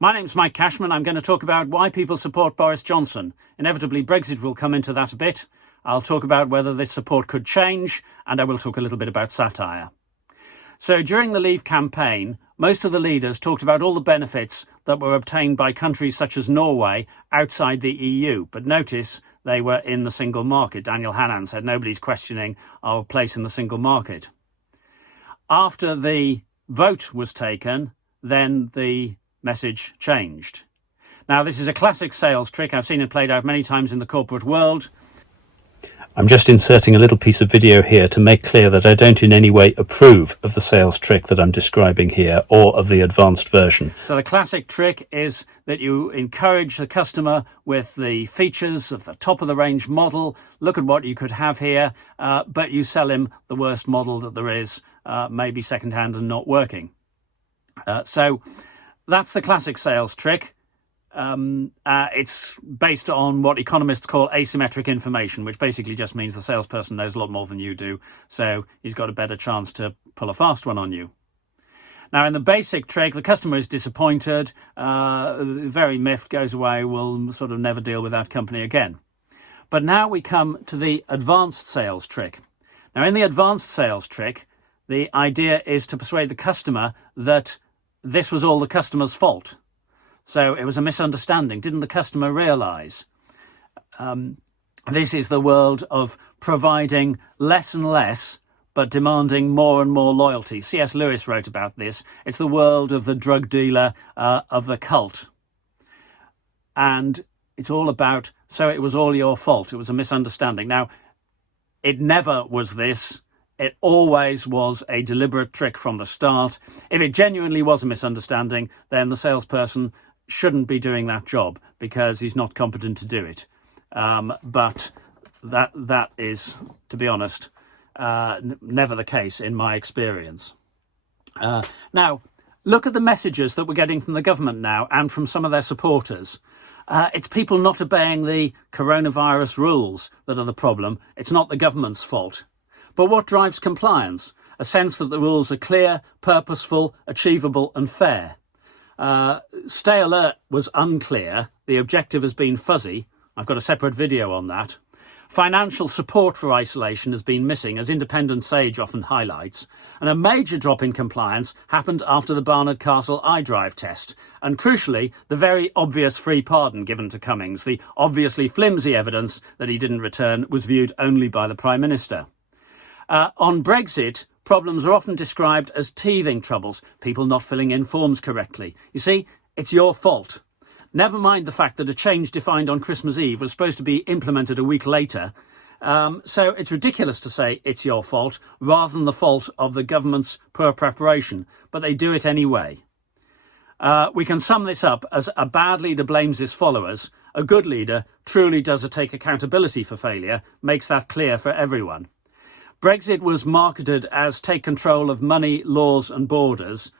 My name's Mike Cashman. I'm going to talk about why people support Boris Johnson. Inevitably, Brexit will come into that a bit. I'll talk about whether this support could change, and I will talk a little bit about satire. So during the Leave campaign, most of the leaders talked about all the benefits that were obtained by countries such as Norway outside the EU. But notice they were in the single market. Daniel Hannan said nobody's questioning our place in the single market. After the vote was taken, then the message changed. Now, this is a classic sales trick. I've seen it played out many times in the corporate world. I'm just inserting a little piece of video here to make clear that I don't in any way approve of the sales trick that I'm describing here or of the advanced version. So the classic trick is that you encourage the customer with the features of the top of the range model. Look at what you could have here, but you sell him the worst model that there is, maybe secondhand and not working. So that's the classic sales trick. It's based on what economists call asymmetric information, which basically just means the salesperson knows a lot more than you do, so he's got a better chance to pull a fast one on you. Now, in the basic trick, the customer is disappointed, very miffed, goes away, will sort of never deal with that company again. But now we come to the advanced sales trick. Now, in the advanced sales trick, the idea is to persuade the customer that this was all the customer's fault. So it was a misunderstanding. Didn't the customer realise? This is the world of providing less and less, but demanding more and more loyalty. C.S. Lewis wrote about this. It's the world of the drug dealer, of the cult. And it's all about, so it was all your fault. It was a misunderstanding. Now, it never was this. It always was a deliberate trick from the start. If it genuinely was a misunderstanding, then the salesperson shouldn't be doing that job because he's not competent to do it. But that is, to be honest, never the case in my experience. Now, look at the messages that we're getting from the government now and from some of their supporters. It's people not obeying the coronavirus rules that are the problem. It's not the government's fault. But what drives compliance? A sense that the rules are clear, purposeful, achievable and fair. Stay alert was unclear. The objective has been fuzzy. I've got a separate video on that. Financial support for isolation has been missing, as Independent Sage often highlights. And a major drop in compliance happened after the Barnard Castle iDrive test. And crucially, the very obvious free pardon given to Cummings, the obviously flimsy evidence that he didn't return, was viewed only by the Prime Minister. On Brexit, problems are often described as teething troubles, people not filling in forms correctly. You see, it's your fault. Never mind the fact that a change defined on Christmas Eve was supposed to be implemented a week later. So it's ridiculous to say it's your fault rather than the fault of the government's poor preparation, but they do it anyway. We can sum this up as a bad leader blames his followers. A good leader truly does take accountability for failure, makes that clear for everyone. Brexit was marketed as take control of money, laws and borders,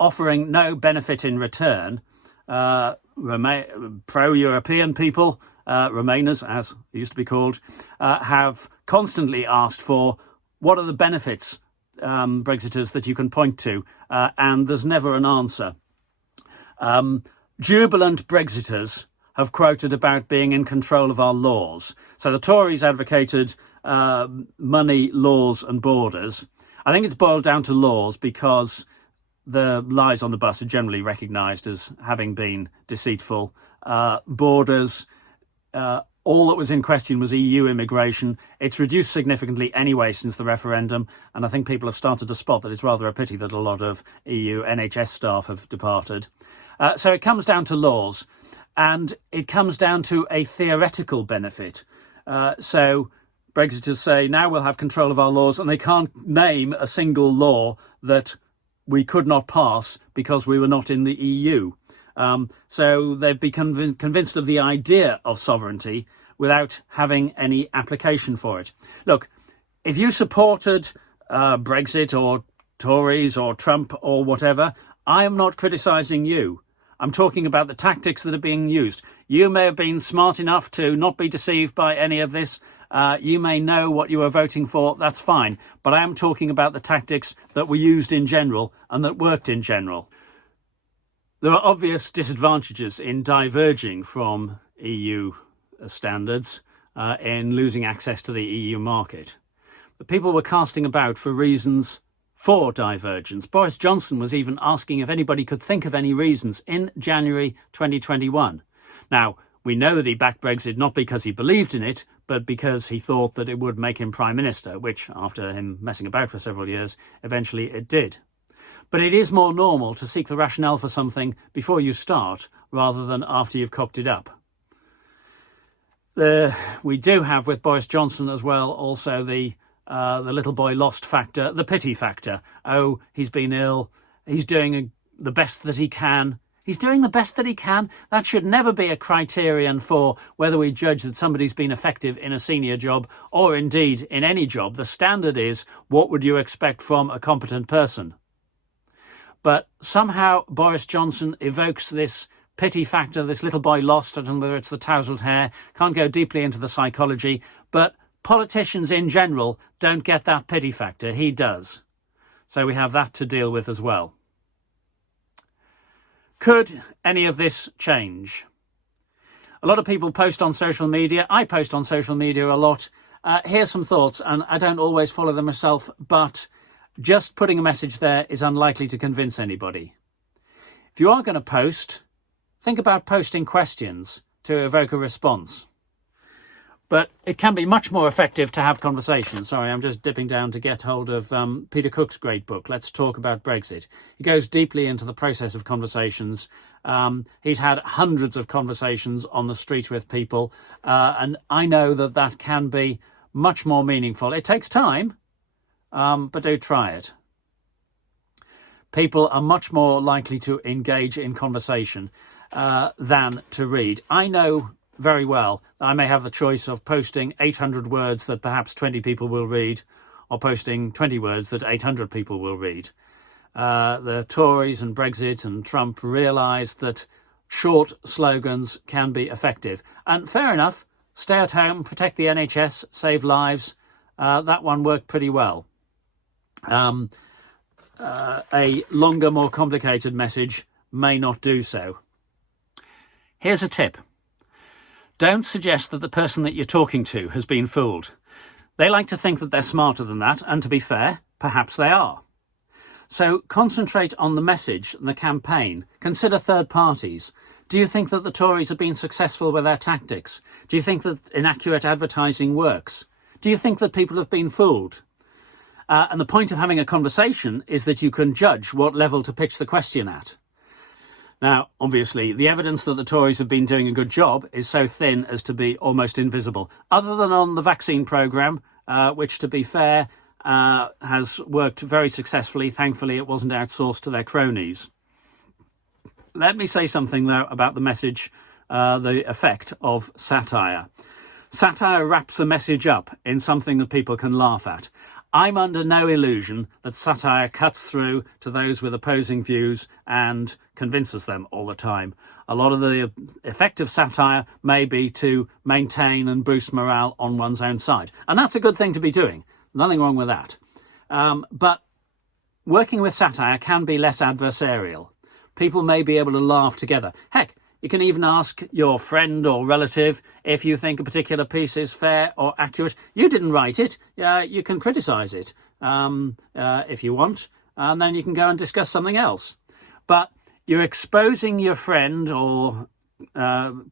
offering no benefit in return. Pro-European people, Remainers, as it used to be called, have constantly asked for what are the benefits, Brexiters, that you can point to, and there's never an answer. Jubilant Brexiters have quoted about being in control of our laws. So the Tories advocated money, laws and borders. I think it's boiled down to laws because the lies on the bus are generally recognised as having been deceitful. Borders, all that was in question was EU immigration. It's reduced significantly anyway since the referendum, and I think people have started to spot that it's rather a pity that a lot of EU NHS staff have departed. So it comes down to laws, and it comes down to a theoretical benefit. So Brexiters say now we'll have control of our laws, and they can't name a single law that we could not pass because we were not in the EU. So they've become convinced of the idea of sovereignty without having any application for it. Look, if you supported Brexit or Tories or Trump or whatever, I am not criticising you. I'm talking about the tactics that are being used. You may have been smart enough to not be deceived by any of this. You may know what you are voting for, that's fine. But I am talking about the tactics that were used in general and that worked in general. There are obvious disadvantages in diverging from EU standards in losing access to the EU market. But people were casting about for reasons for divergence. Boris Johnson was even asking if anybody could think of any reasons in January 2021. Now, we know that he backed Brexit not because he believed in it, but because he thought that it would make him Prime Minister, which, after him messing about for several years, eventually it did. But it is more normal to seek the rationale for something before you start, rather than after you've cocked it up. We do have with Boris Johnson as well also the little boy lost factor, the pity factor. Oh, he's been ill. He's doing the best that he can. He's doing the best that he can. That should never be a criterion for whether we judge that somebody's been effective in a senior job or indeed in any job. The standard is, what would you expect from a competent person? But somehow Boris Johnson evokes this pity factor, this little boy lost. I don't know whether it's the tousled hair, can't go deeply into the psychology, but politicians in general don't get that pity factor. He does. So we have that to deal with as well. Could any of this change? A lot of people post on social media. I post on social media a lot. Here's some thoughts, and I don't always follow them myself, but just putting a message there is unlikely to convince anybody. If you are going to post, think about posting questions to evoke a response. But it can be much more effective to have conversations. Sorry, I'm just dipping down to get hold of Peter Cook's great book, Let's Talk About Brexit. He goes deeply into the process of conversations. He's had hundreds of conversations on the street with people, and I know that that can be much more meaningful. It takes time, but do try it. People are much more likely to engage in conversation than to read. I know very well I may have the choice of posting 800 words that perhaps 20 people will read, or posting 20 words that 800 people will read. The Tories and Brexit and Trump realised that short slogans can be effective. And fair enough, stay at home, protect the NHS, save lives. That one worked pretty well. A longer, more complicated message may not do so. Here's a tip. Don't suggest that the person that you're talking to has been fooled. They like to think that they're smarter than that, and to be fair, perhaps they are. So concentrate on the message and the campaign. Consider third parties. Do you think that the Tories have been successful with their tactics? Do you think that inaccurate advertising works? Do you think that people have been fooled? And the point of having a conversation is that you can judge what level to pitch the question at. Now, obviously, the evidence that the Tories have been doing a good job is so thin as to be almost invisible, other than on the vaccine programme, which, to be fair, has worked very successfully. Thankfully, it wasn't outsourced to their cronies. Let me say something, though, about the message, the effect of satire. Satire wraps the message up in something that people can laugh at. I'm under no illusion that satire cuts through to those with opposing views and convinces them all the time. A lot of the effect of satire may be to maintain and boost morale on one's own side. And that's a good thing to be doing. Nothing wrong with that. But working with satire can be less adversarial. People may be able to laugh together. Heck, you can even ask your friend or relative if you think a particular piece is fair or accurate. You didn't write it. You can criticise it if you want, and then you can go and discuss something else. But you're exposing your friend or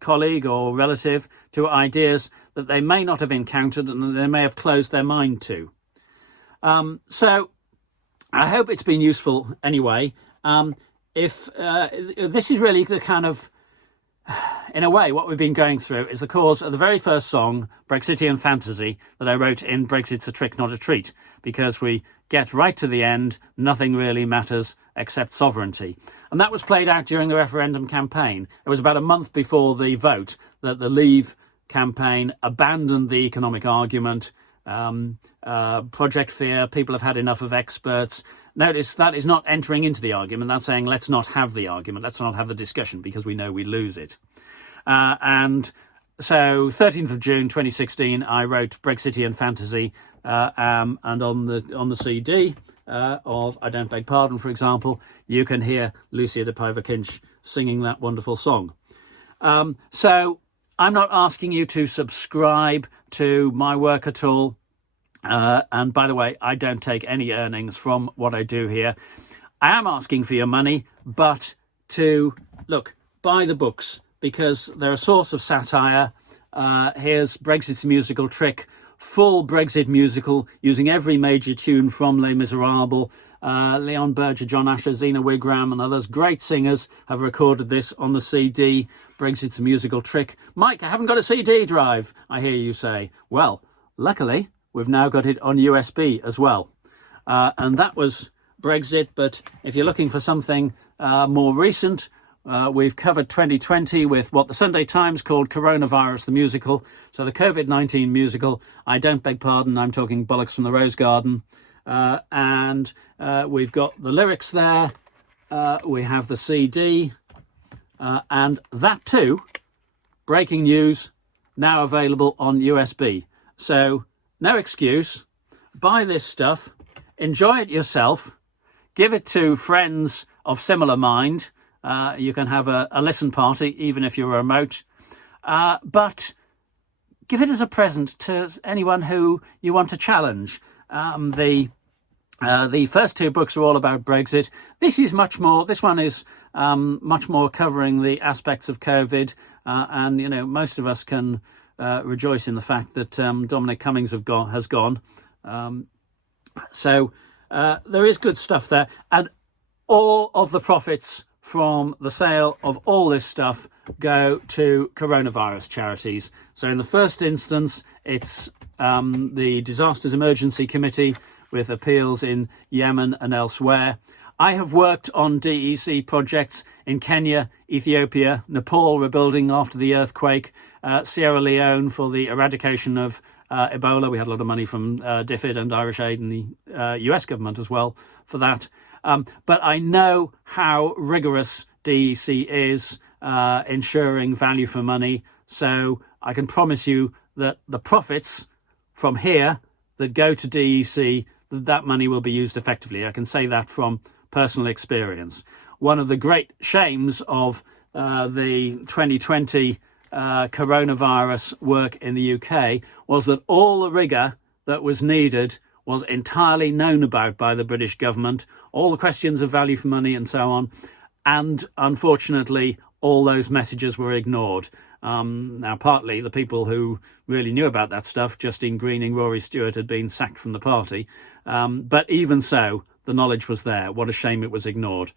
colleague or relative to ideas that they may not have encountered and that they may have closed their mind to. So I hope it's been useful anyway. If this is really the kind of, in a way, what we've been going through is the cause of the very first song, Brexitian Fantasy, that I wrote in Brexit's a Trick, Not a Treat, because we get right to the end, nothing really matters except sovereignty. And that was played out during the referendum campaign. It was about a month before the vote that the Leave campaign abandoned the economic argument. Project Fear, people have had enough of experts. Notice that is not entering into the argument. That's saying let's not have the argument, let's not have the discussion, because we know we lose it. And so 13th of June 2016, I wrote Brexitian Fantasy. and on the CD of I Don't Beg Pardon, for example, you can hear Lucia de Paiva-Kinch singing that wonderful song. So I'm not asking you to subscribe to my work at all. And by the way, I don't take any earnings from what I do here. I am asking for your money, but to, look, buy the books, because they're a source of satire. Here's Brexit's musical trick, full Brexit musical, using every major tune from Les Miserables. Leon Berger, John Asher, Zena Wigram and others, great singers, have recorded this on the CD, Brexit's musical trick. Mike, I haven't got a CD drive, I hear you say. Well, luckily, we've now got it on USB as well. And that was Brexit, but if you're looking for something more recent, we've covered 2020 with what the Sunday Times called Coronavirus the Musical. So the COVID-19 musical, I Don't Beg Pardon, I'm talking Bollocks from the Rose Garden. And we've got the lyrics there. We have the CD. And that too, breaking news, now available on USB. So no excuse. Buy this stuff. Enjoy it yourself. Give it to friends of similar mind. You can have a listen party, even if you're remote. But give it as a present to anyone who you want to challenge. The first two books are all about Brexit. This one is much more covering the aspects of COVID. And, you know, most of us can rejoice in the fact that Dominic Cummings has gone. So there is good stuff there. And all of the profits from the sale of all this stuff go to coronavirus charities. So in the first instance, it's the Disasters Emergency Committee with appeals in Yemen and elsewhere. I have worked on DEC projects in Kenya, Ethiopia, Nepal rebuilding after the earthquake, Sierra Leone for the eradication of Ebola. We had a lot of money from DFID and Irish Aid and the US government as well for that. But I know how rigorous DEC is ensuring value for money. So I can promise you that the profits from here that go to DEC, that money will be used effectively. I can say that from personal experience. One of the great shames of the 2020 coronavirus work in the UK was that all the rigour that was needed was entirely known about by the British government, all the questions of value for money and so on. And unfortunately, all those messages were ignored. Now, partly the people who really knew about that stuff, Justine Greening, Rory Stewart, had been sacked from the party. But even so, the knowledge was there. What a shame it was ignored.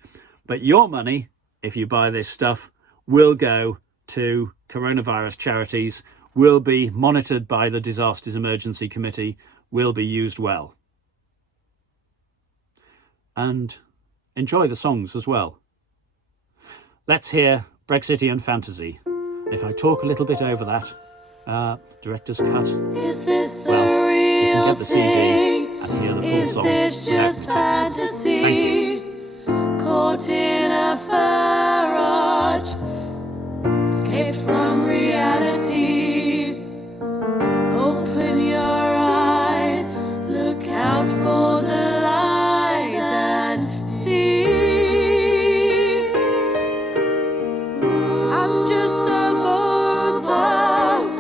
But your money, if you buy this stuff, will go to coronavirus charities, will be monitored by the Disasters Emergency Committee, will be used well. And enjoy the songs as well. Let's hear Brexitian Fantasy. If I talk a little bit over that, director's cut, Is this the well, you can real get the CD thing? and hear the full Is song. this just No. Thank fantasy? Caught in a farage, escaped from reality. Open your eyes, look out for the lies and see. I'm just a voter.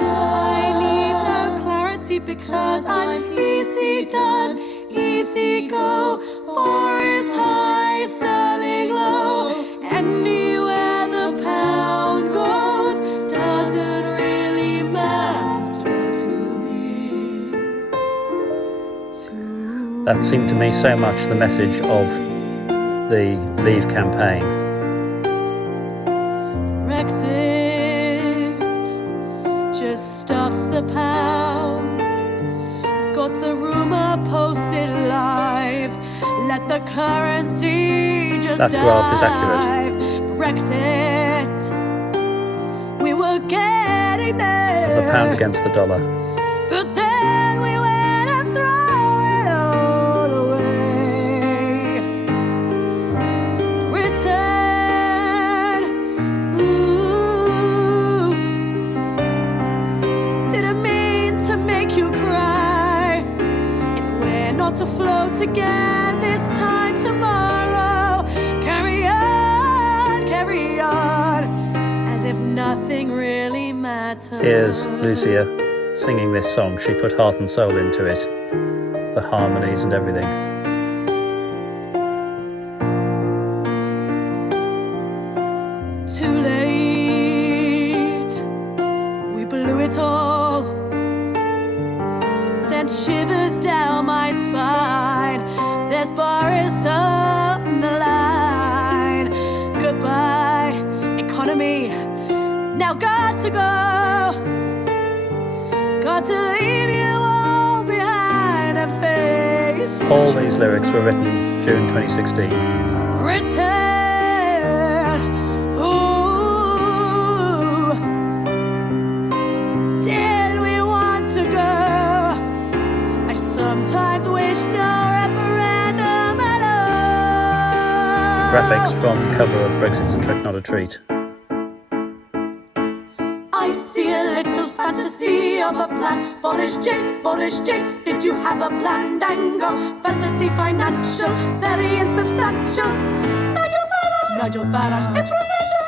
I need no clarity because I'm easy done, easy go. Boris high, sterling low. Anywhere the pound goes doesn't really matter to me. That seemed to me so much the message of the Leave campaign. Brexit just stuffs the pound. Got the rumour posted live. Let the currency just That graph is accurate. dive. Brexit, we were getting there. The pound against the dollar. But then we went and throw it all away. Britain, ooh, didn't mean to make you cry. Here's Lucia singing this song. She put heart and soul into it, the harmonies and everything. Too late, we blew it all. Sent shivers down my spine. There's Boris on the line. Goodbye, economy. Now got to go. Got to leave you all behind a face. All these lyrics were written June 2016. Return. Ooh. Did we want to go? I sometimes wish no referendum at all. Graphics from cover of Brexit's a Trick Not a Treat. I see a little fantasy of a plan. Boris J, did you have a plan? Dango, fantasy financial, very insubstantial. Nigel Farage,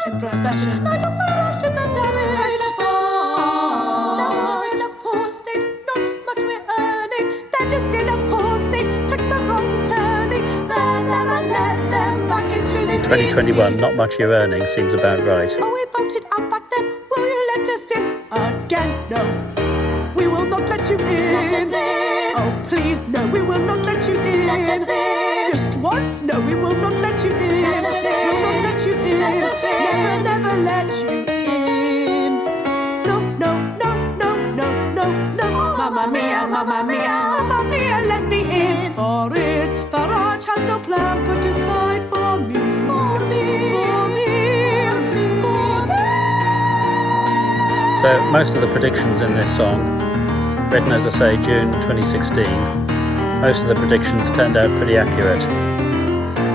in procession. Nigel Farage did the damage. Now in a poor state, not much we're earning. They're just in a poor state, took the wrong turning. So never let them back into this 2021, not much you're earning seems about right. Oh, we voted out back then. Will you let us in again? No, we will not let you in. Let us in. Oh, please, no, we will not let you in. Let us in. Just once, no, we will not let you in. Let us in. We'll not let you in. Let us in. Never, never let you in. No, no, no, no, no, no, no. Mamma mia, mamma mia, mamma mia, let me in. Boris Farage has no plan put aside for me. For me. For me. For me. So most of the predictions in this song, written as I say June 2016, most of the predictions turned out pretty accurate.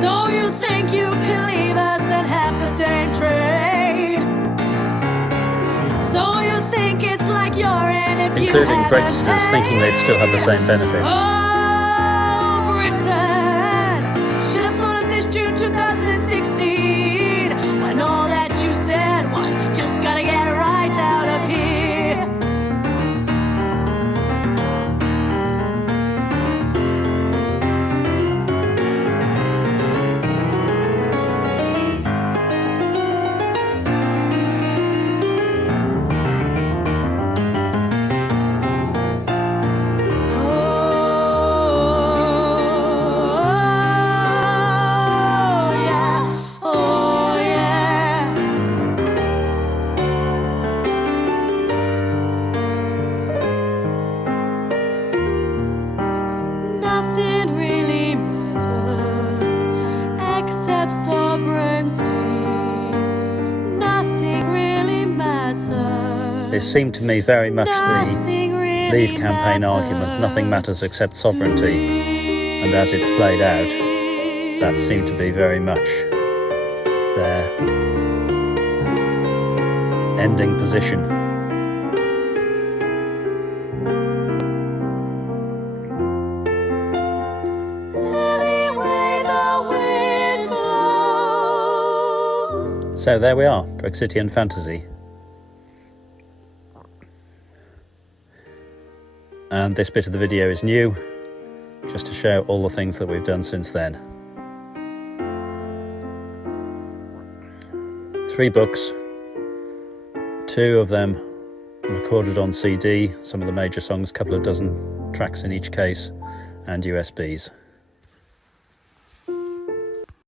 So you think you can leave us and have the same trade? So you think it's like you're in if you Including had a Brexiters thinking they'd still have the same benefits. Oh, Britain, should have thought of this June 2016, when all that you said was just gotta get right out of here. Oh yeah, oh yeah. Nothing really matters except sovereignty. Nothing really matters. This seemed to me very much the Nothing really Leave campaign argument, nothing matters except sovereignty. And as it's played out, that seemed to be very much their ending position. Any way the wind blows. So there we are, Brexitian fantasy. And this bit of the video is new, just to show all the things that we've done since then. 3 books, 2 of them recorded on CD, some of the major songs, a couple of dozen tracks in each case, and USBs.